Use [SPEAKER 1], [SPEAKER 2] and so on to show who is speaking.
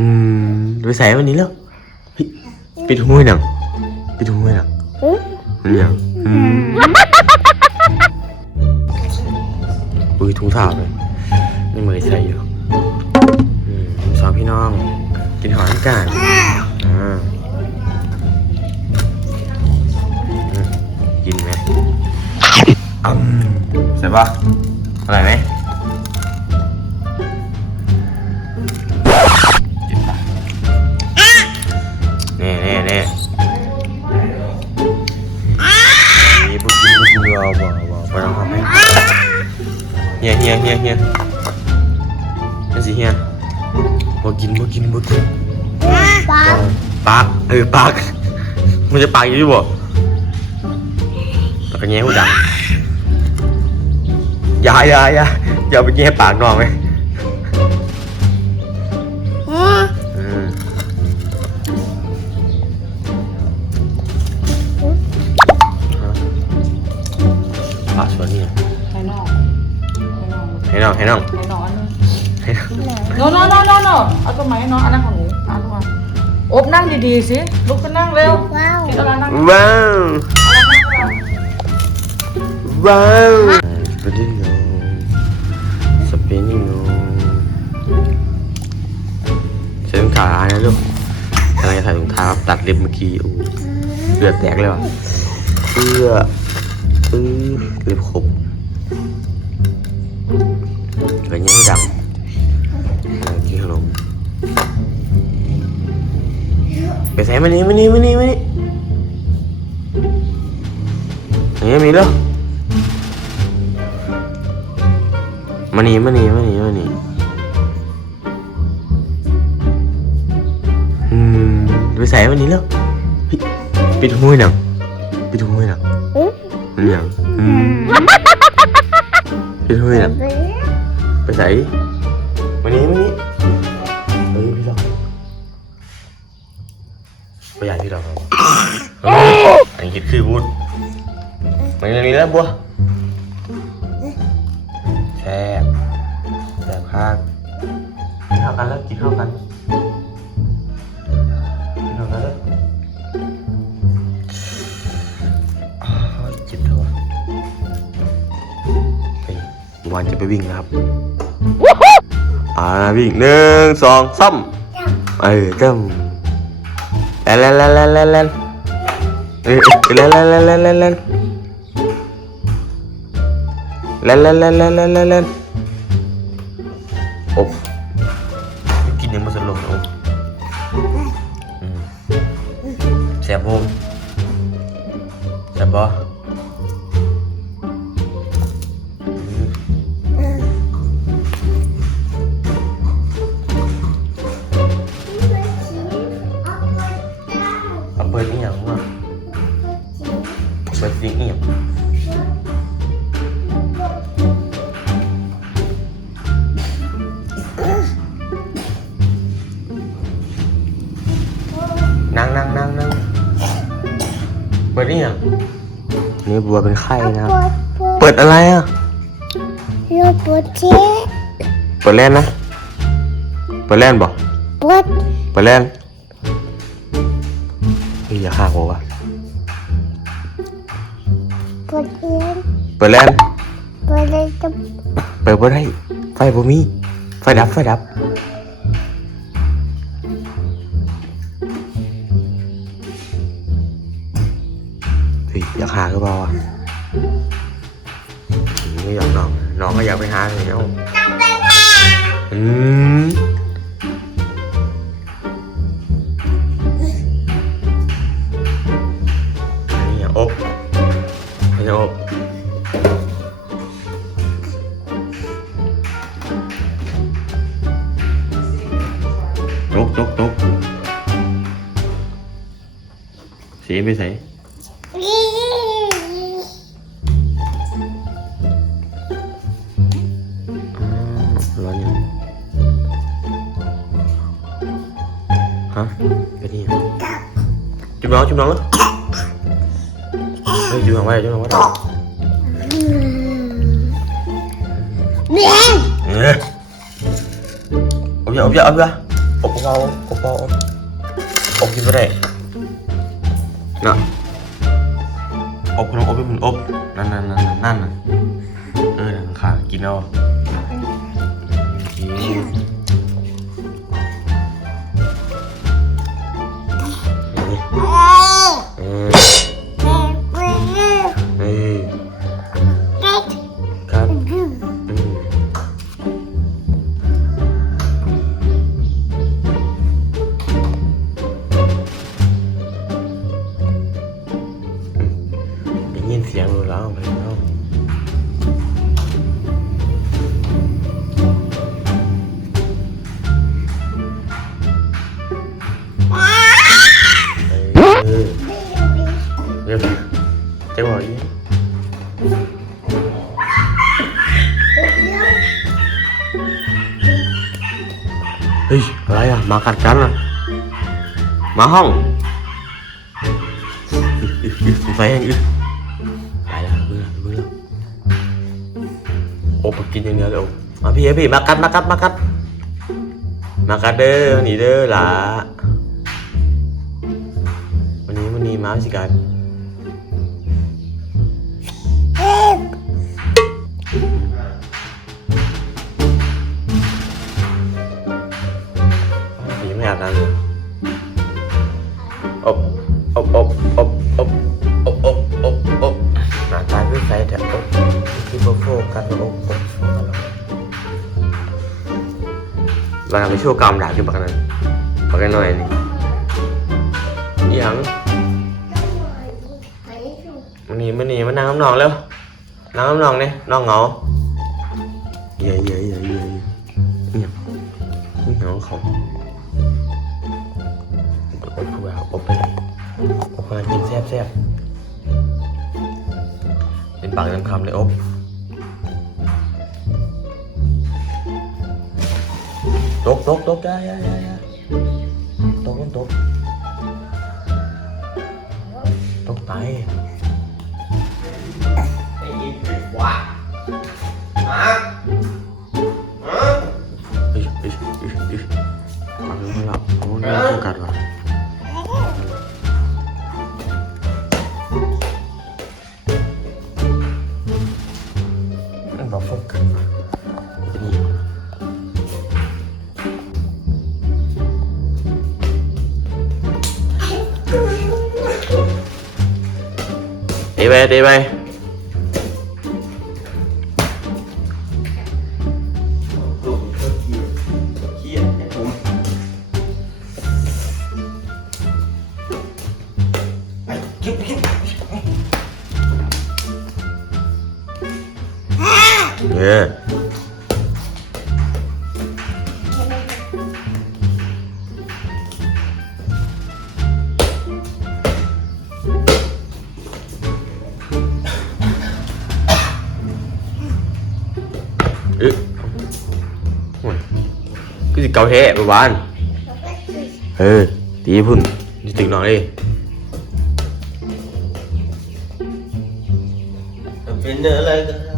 [SPEAKER 1] อืมไปใส่วันนี้แล้วเฮ้ยปิดหูให้หนังปิดหูให้หนัง
[SPEAKER 2] อืม
[SPEAKER 1] มันหยังอืมอุ้ยถุงเท้าเลยนี่มือใส่อยู่อืมสองพี่น้อง กินหอยกันอ่าอืมกินไหมอืมใส่ปะอร่อยไหม เฮียเฮียเฮียเฮียนั่นสิเฮียบ่กินบ่กินบ่กิน
[SPEAKER 2] ปลา
[SPEAKER 1] ปากเออปากมันจะปากอยู่บ่ปากกระแง่หูดังอย่าอย่าอย่าอย่าไปแง่ปากน้องไหม
[SPEAKER 2] อืม
[SPEAKER 1] อืมปากชวนนี่
[SPEAKER 3] ให้น้อง
[SPEAKER 1] ให้น้องให้น้อง
[SPEAKER 3] ให้น้องอันนึง
[SPEAKER 1] ให้น้อง
[SPEAKER 3] โนโนโนโนโนเอาตัวใหม่ให้น้องอันนั้นของหนูเอาตัวมาอบนั่งดีๆสิลุกขึ้นนั่งเร็ว
[SPEAKER 2] ว้าว
[SPEAKER 3] กินอะไรนั่ง
[SPEAKER 1] ว้าวว้าวสปินนิ่งโนสปินนิ่งโนใช้ถุงเท้านะลูกกำลังจะใส่ถุงเท้าครับตัดเล็บเมื่อกี้โอ้โหเลือดแตกเลยว่ะเอื้อเอื้อเล็บขบ อะไรเงี้ยให้ดังอะไรกินขนมไปใส่มานี่มานี่มานี่มานี่นี่มีแล้วมานี่มานี่มานี่มานี่อืมไปใส่มานี่แล้วเฮ้ยปิดหูให้หนังปิดหูให้หนัง
[SPEAKER 2] อืม
[SPEAKER 1] มันหยัง อืมปิดหูให้หนังไปใส่มานี้มานี้เฮ้ยพี่ดอกไปใหญ่พี่ดอกครับเฮ้ยอันนี้คิดคือพูดมันจะมีแล้วบัวแซ่บแซ่บข้างกินข้าวกันแล้วกินข้าวกันกิน วันจะไปวิ่งนะครับอ่าวิ่งหนึ่งสองสามเออเติมเล่นเล่นเล่นเล่นเล่นเล่นเออเล่นเล่นเล่นเล่นเล่นเล่นเล่นเล่นเล่นเล่นเล่นเล่นเล่นโอ้กินยังมาสลบโอ้อืมแซ่บบ่แซ่บบ่ งห์เอี่ยมนั่งนั่งนั่งนั่งเปิดนี่อย่างนี่บัวเป็นไข้นะครับ
[SPEAKER 2] ปวดปวด
[SPEAKER 1] เปิดอะไรอะ
[SPEAKER 2] เราปวดเจ็บ
[SPEAKER 1] เปิดแล่นนะ เปิดแล่นบ่
[SPEAKER 2] ปวด
[SPEAKER 1] เปิดแล่นเฮ้ยอย่าฆ่าหัววะ
[SPEAKER 2] ปว ดเอียน
[SPEAKER 1] เปิดแล่น
[SPEAKER 2] ปวดเลยจะ
[SPEAKER 1] เปิดบ่ได้ไฟบ่มี ไฟดับไฟดับ เฮ้ยอยากหาคือเปล่าวะไม่อยากน้องน้องก็อยากไปหาเลยเอ้า tốt tốt tốt xỉ mới xỉ hả? Cái gì chúng nó chúng nó Ê, chú Hồng quay chú Hồng quay Nè Ôm ra, ôm ra, ôm ra ผมเอาผมเอาผมกินไม่ได้เนาะอบขนมอบเป็นมือนอบนั่นนั่นนั่นนั่นเออนั่นค่ะกินเอากิน นเสียงรู้แล้วไปแล้วเออเดี๋ยวจะบอกอีกเฮ้ยอะไรอะมากัดกันอะมาห้องอึ๊บ โอ้กินอย่างเดียวเลยโอ้มาพี่พี่มากัดมากัดมากัดมากัดเด้อหนีเด้อหล่ะวันนี้วันนี้มาสิกันผีไม่อาบน้ำเลย เราไปโชว์กรรมด่าขึ้นปากนั้นปากกันหน่อยนี่ยังมันนี่มันนี่มันนั่งน้ำนองแล้วนั่งน้ำนองเนี่ยน้องเหงาเย้ยเย้ยเย้ยเย้ยเนี่ยมันเหงาเขาอบผู้บ่าวอบไปเลยอบมากินแซ่บแซ่บเป็นปากเต็มคำเลยอบ tốt tốt tốt cái ya ya ya tốt tốt. Tốt tay. đi về đi về Yeah. เอ๊ะโอ้ยคือสิเกาแท้ประวานเออ ตีพุ่นนี่ตึกหน่อยดิ
[SPEAKER 4] เป็นอะไรกัน